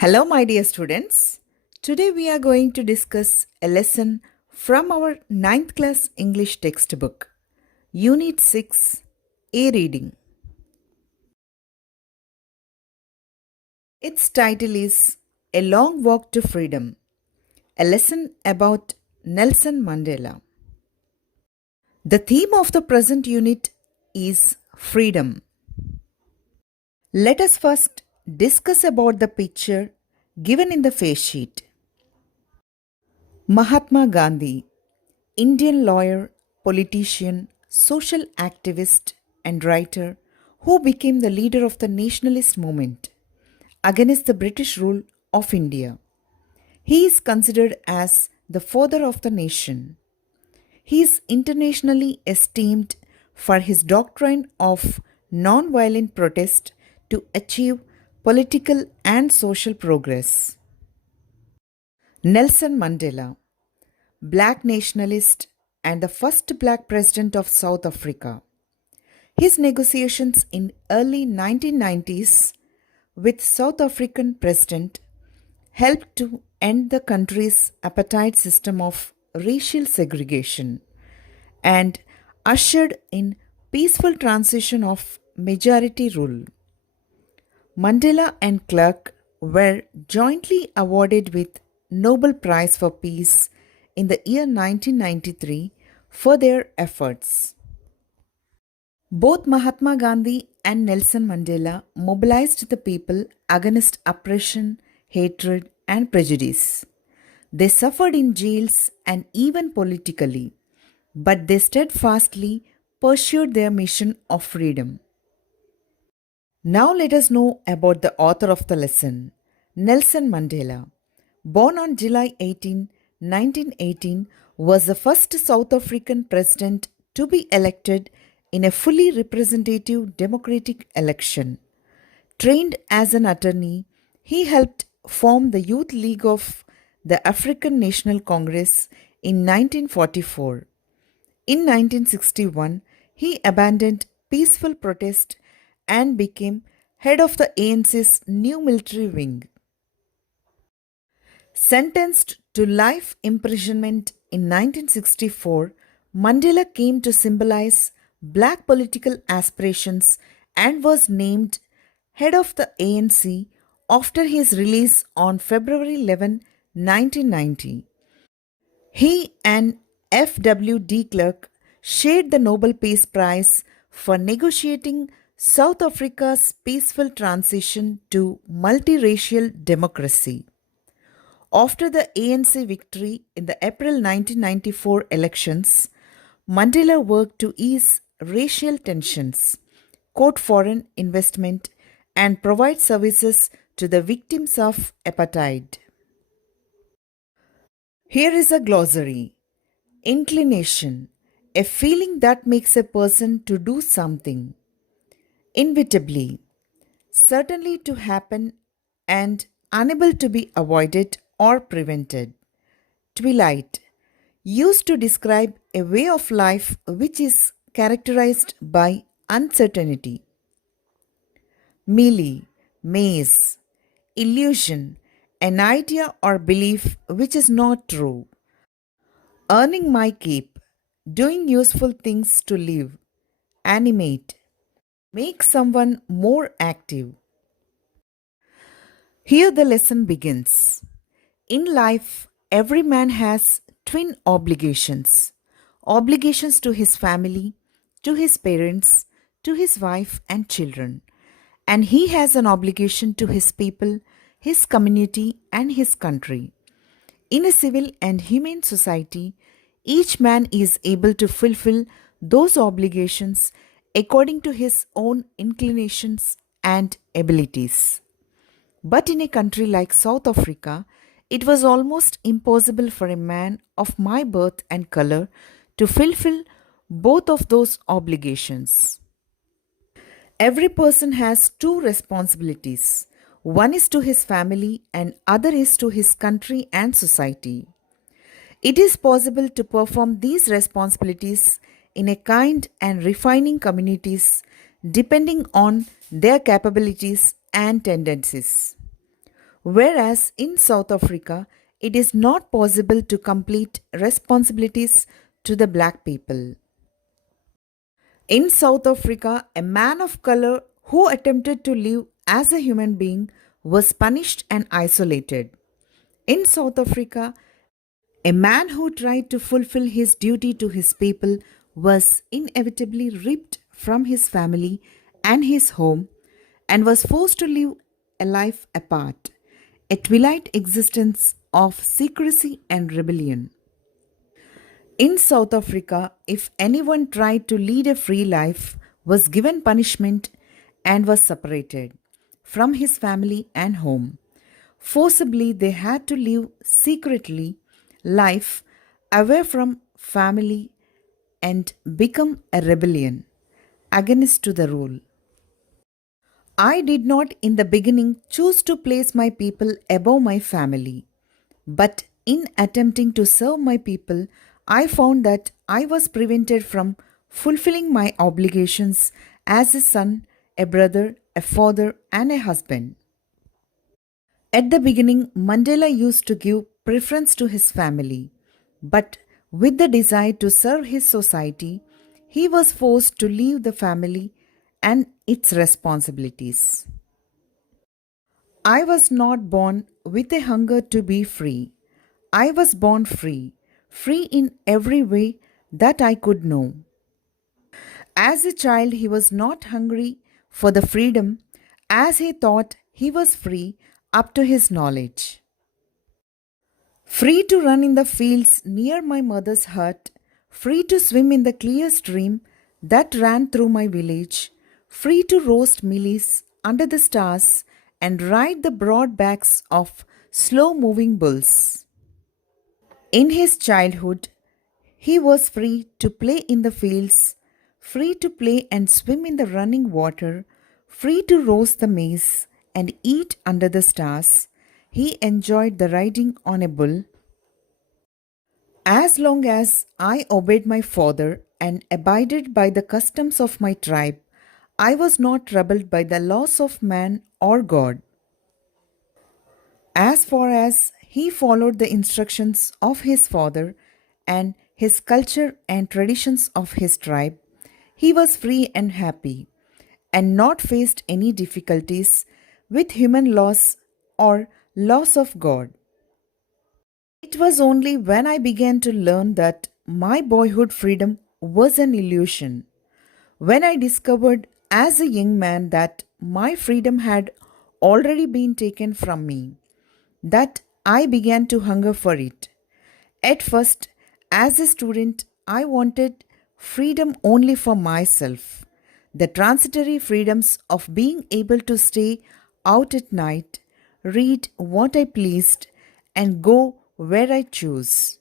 Hello, my dear students. Today we are going to discuss a lesson from our ninth class English textbook, Unit-6, A Reading. Its title is A Long Walk to Freedom, a lesson about Nelson Mandela. The theme of the present unit is freedom. Let us first discuss about the picture given in the face sheet. Mahatma Gandhi, Indian lawyer, politician, social activist, and writer who became the leader of the nationalist movement against the British rule of India. He is considered as the father of the nation. He is internationally esteemed for his doctrine of non-violent protest to achieve political and social progress. Nelson Mandela, black nationalist and the first black president of South Africa. His negotiations in early 1990s with South African president helped to end the country's apartheid system of racial segregation and ushered in peaceful transition of majority rule. Mandela and Clark were jointly awarded with Nobel Prize for Peace in the year 1993 for their efforts. Both Mahatma Gandhi and Nelson Mandela mobilized the people against oppression, hatred, and prejudice. They suffered in jails and even politically, but they steadfastly pursued their mission of freedom. Now let us know about the author of the lesson, Nelson Mandela. Born on July 18, 1918, was the first South African president to be elected in a fully representative democratic election. Trained as an attorney, he helped form the Youth League of the African National Congress in 1944. In 1961, he abandoned peaceful protest and became head of the ANC's new military wing. Sentenced to life imprisonment in 1964, Mandela came to symbolize black political aspirations and was named head of the ANC after his release on February 11, 1990. He and F.W. de Klerk shared the Nobel Peace Prize for negotiating South Africa's peaceful transition to multiracial democracy. After the ANC victory in the April 1994 elections, Mandela worked to ease racial tensions, court foreign investment, and provide services to the victims of apartheid. Here is a glossary. Inclination, a feeling that makes a person to do something. Inevitably, certainly to happen and unable to be avoided or prevented. Twilight, used to describe a way of life which is characterized by uncertainty. Mealy, maze, illusion, an idea or belief which is not true. Earning my keep, doing useful things to live, animate, make someone more active. Here the lesson begins. In life, every man has twin obligations obligations to his family, to his parents, to his wife and children. And he has an obligation to his people, his community, and his country. In a civil and humane society, each man is able to fulfill those obligations according to his own inclinations and abilities. But in a country like South Africa, it was almost impossible for a man of my birth and color to fulfill both of those obligations. Every person has two responsibilities. One is to his family and other is to his country and society. It is possible to perform these responsibilities in a kind and refining communities depending on their capabilities and tendencies. Whereas in South Africa, it is not possible to complete responsibilities to the black people. In South Africa, a man of color who attempted to live as a human being was punished and isolated. In South Africa, a man who tried to fulfill his duty to his people was inevitably ripped from his family and his home and was forced to live a life apart, a twilight existence of secrecy and rebellion. In South Africa, if anyone tried to lead a free life, was given punishment and was separated from his family and home. Forcibly, they had to live secretly life away from family and become a rebellion against to the rule. I did not in the beginning choose to place my people above my family, but in attempting to serve my people, I found that I was prevented from fulfilling my obligations as a son, a brother, a father, and a husband. At the beginning, Mandela used to give preference to his family, but with the desire to serve his society, he was forced to leave the family and its responsibilities. I was not born with a hunger to be free. I was born free, free in every way that I could know. As a child, he was not hungry for the freedom as he thought he was free up to his knowledge. Free to run in the fields near my mother's hut, free to swim in the clear stream that ran through my village, free to roast mealies under the stars and ride the broad backs of slow moving bulls. In his childhood, he was free to play in the fields, free to play and swim in the running water, free to roast the maize and eat under the stars. He enjoyed the riding on a bull. As long as I obeyed my father and abided by the customs of my tribe, I was not troubled by the laws of man or God. As far as he followed the instructions of his father and his culture and traditions of his tribe, he was free and happy, and not faced any difficulties with human laws or laws of God. It was only when I began to learn that my boyhood freedom was an illusion, when I discovered as a young man that my freedom had already been taken from me, that I began to hunger for it. At first, as a student, I wanted freedom only for myself. The transitory freedoms of being able to stay out at night, read what I pleased, and go where I chose.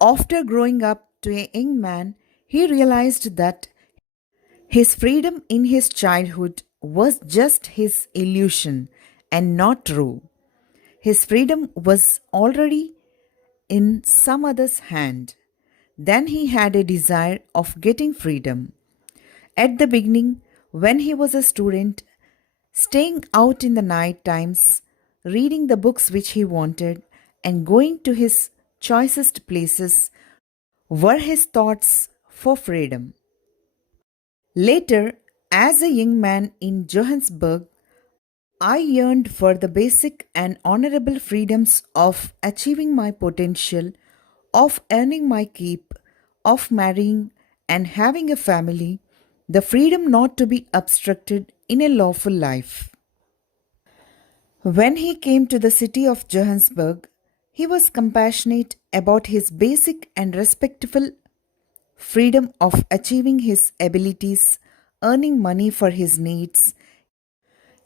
After growing up to a young man, he realized that his freedom in his childhood was just his illusion and not true. His freedom was already in some other's hand. Then he had a desire of getting freedom. At the beginning, when he was a student, staying out in the night times, reading the books which he wanted, and going to his choicest places were his thoughts for freedom. Later, as a young man in Johannesburg, I yearned for the basic and honorable freedoms of achieving my potential, of earning my keep, of marrying and having a family, the freedom not to be obstructed in a lawful life. When he came to the city of Johannesburg, he was compassionate about his basic and respectful freedom of achieving his abilities, earning money for his needs,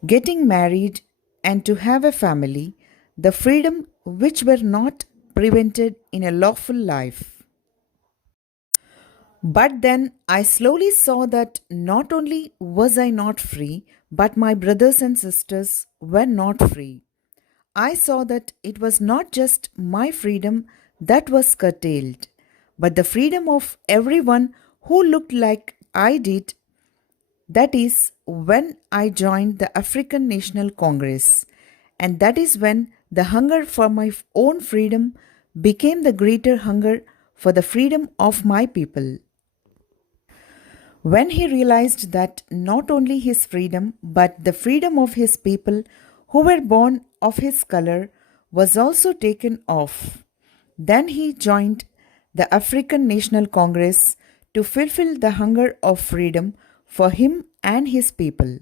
getting married, and to have a family, the freedom which were not prevented in a lawful life. But then I slowly saw that not only was I not free, but my brothers and sisters were not free. I saw that it was not just my freedom that was curtailed, but the freedom of everyone who looked like I did. That is when I joined the African National Congress, And that is when the hunger for my own freedom became the greater hunger for the freedom of my people. When he realized that not only his freedom, but the freedom of his people who were born of his color was also taken off, then he joined the African National Congress to fulfill the hunger of freedom for him and his people.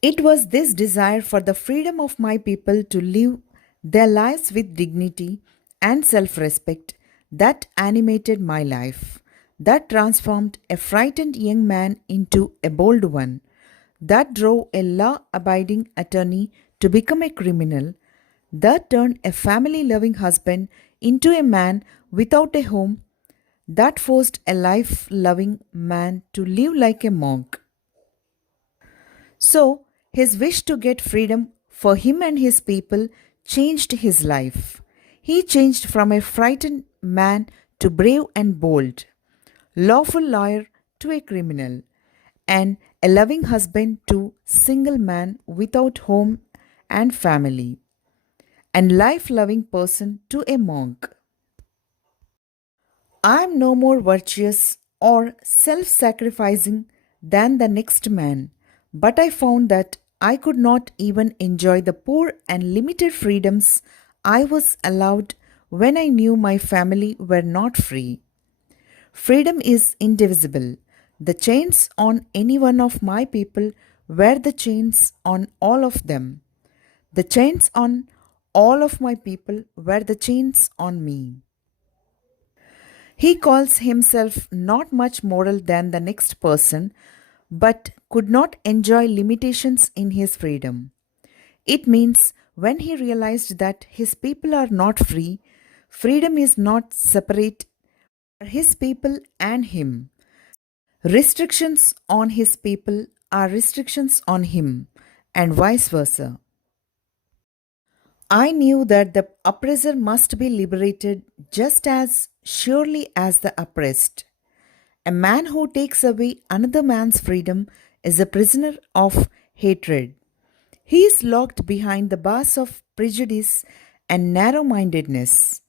It was this desire for the freedom of my people to live their lives with dignity and self respect that animated my life, that transformed a frightened young man into a bold one, that drove a law abiding attorney to become a criminal, that turned a family loving husband into a man without a home, that forced a life loving man to live like a monk. So, his wish to get freedom for him and his people changed his life. He changed from a frightened man to brave and bold, lawful lawyer to a criminal, and a loving husband to single man without home and family, and life loving person to a monk. I am no more virtuous or self sacrificing than the next man, but I found that I could not even enjoy the poor and limited freedoms I was allowed when I knew my family were not free. Freedom is indivisible. The chains on any one of my people were the chains on all of them. The chains on all of my people were the chains on me. He calls himself not much moral than the next person, but could not enjoy limitations in his freedom. It means when he realized that his people are not free, freedom is not separate for his people and him. Restrictions on his people are restrictions on him, and vice versa. I knew that the oppressor must be liberated just as surely as the oppressed. A man who takes away another man's freedom is a prisoner of hatred. He is locked behind the bars of prejudice and narrow mindedness.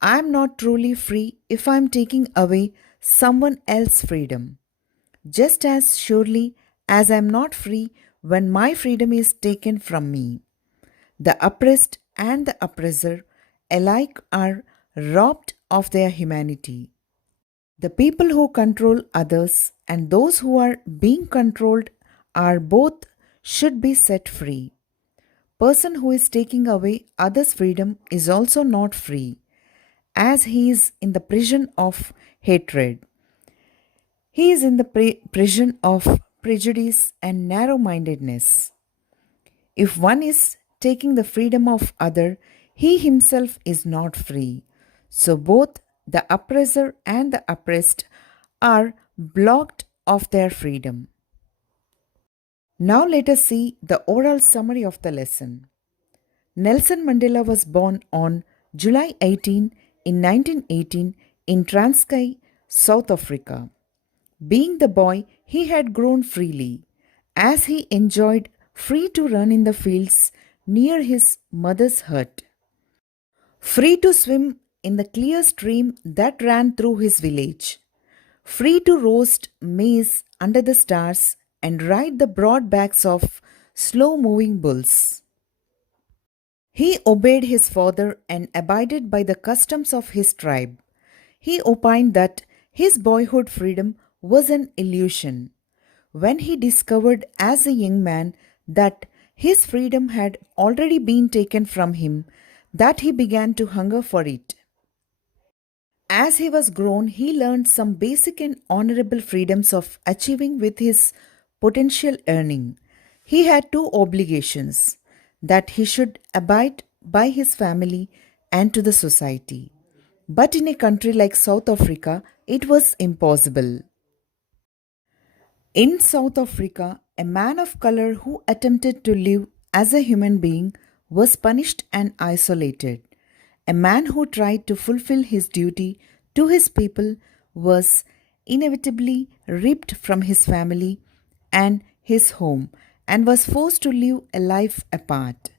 I am not truly free if I am taking away someone else's freedom, just as surely as I am not free when my freedom is taken from me. The oppressed and the oppressor alike are robbed of their humanity. The people who control others and those who are being controlled are both should be set free. Person who is taking away others' freedom is also not free, as he is in the prison of hatred. He is in the prison of prejudice and narrow mindedness. If one is taking the freedom of other, he himself is not free. So both the oppressor and the oppressed are blocked of their freedom. Now let us see the oral summary of the lesson. Nelson Mandela was born on July 18 in 1918 in Transkei, South Africa. Being the boy, he had grown freely, as he enjoyed free to run in the fields near his mother's hut, free to swim in the clear stream that ran through his village, free to roast maize under the stars and ride the broad backs of slow moving bulls. He obeyed his father and abided by the customs of his tribe. He opined that his boyhood freedom was an illusion. When he discovered as a young man that his freedom had already been taken from him, that he began to hunger for it. As he was grown, he learned some basic and honorable freedoms of achieving with his potential earning. He had two obligations that he should abide by his family and to the society. But in a country like South Africa, it was impossible. In South Africa, a man of color who attempted to live as a human being was punished and isolated. A man who tried to fulfill his duty to his people was inevitably ripped from his family and his home and was forced to live a life apart,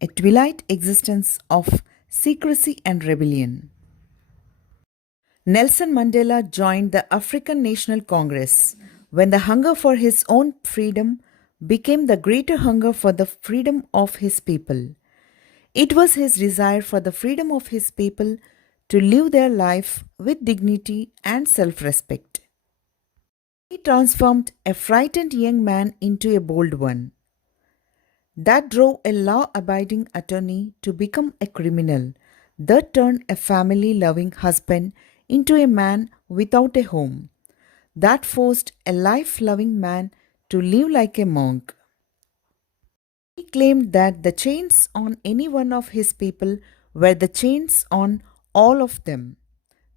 a twilight existence of secrecy and rebellion. Nelson Mandela joined the African National Congress when the hunger for his own freedom became the greater hunger for the freedom of his people. It was his desire for the freedom of his people to live their life with dignity and self respect. He transformed a frightened young man into a bold one. That drove a law abiding attorney to become a criminal, that turned a family loving husband into a man without a home, that forced a life loving man to live like a monk. He claimed that the chains on any one of his people were the chains on all of them.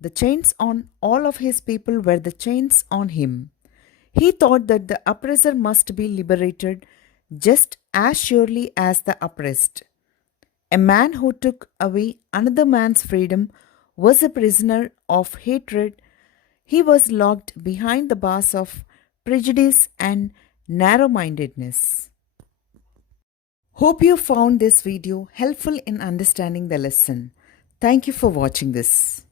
The chains on all of his people were the chains on him. He thought that the oppressor must be liberated just as surely as the oppressed. A man who took away another man's freedom was a prisoner of hatred. He was locked behind the bars of prejudice and narrow mindedness. Hope you found this video helpful in understanding the lesson. Thank you for watching this.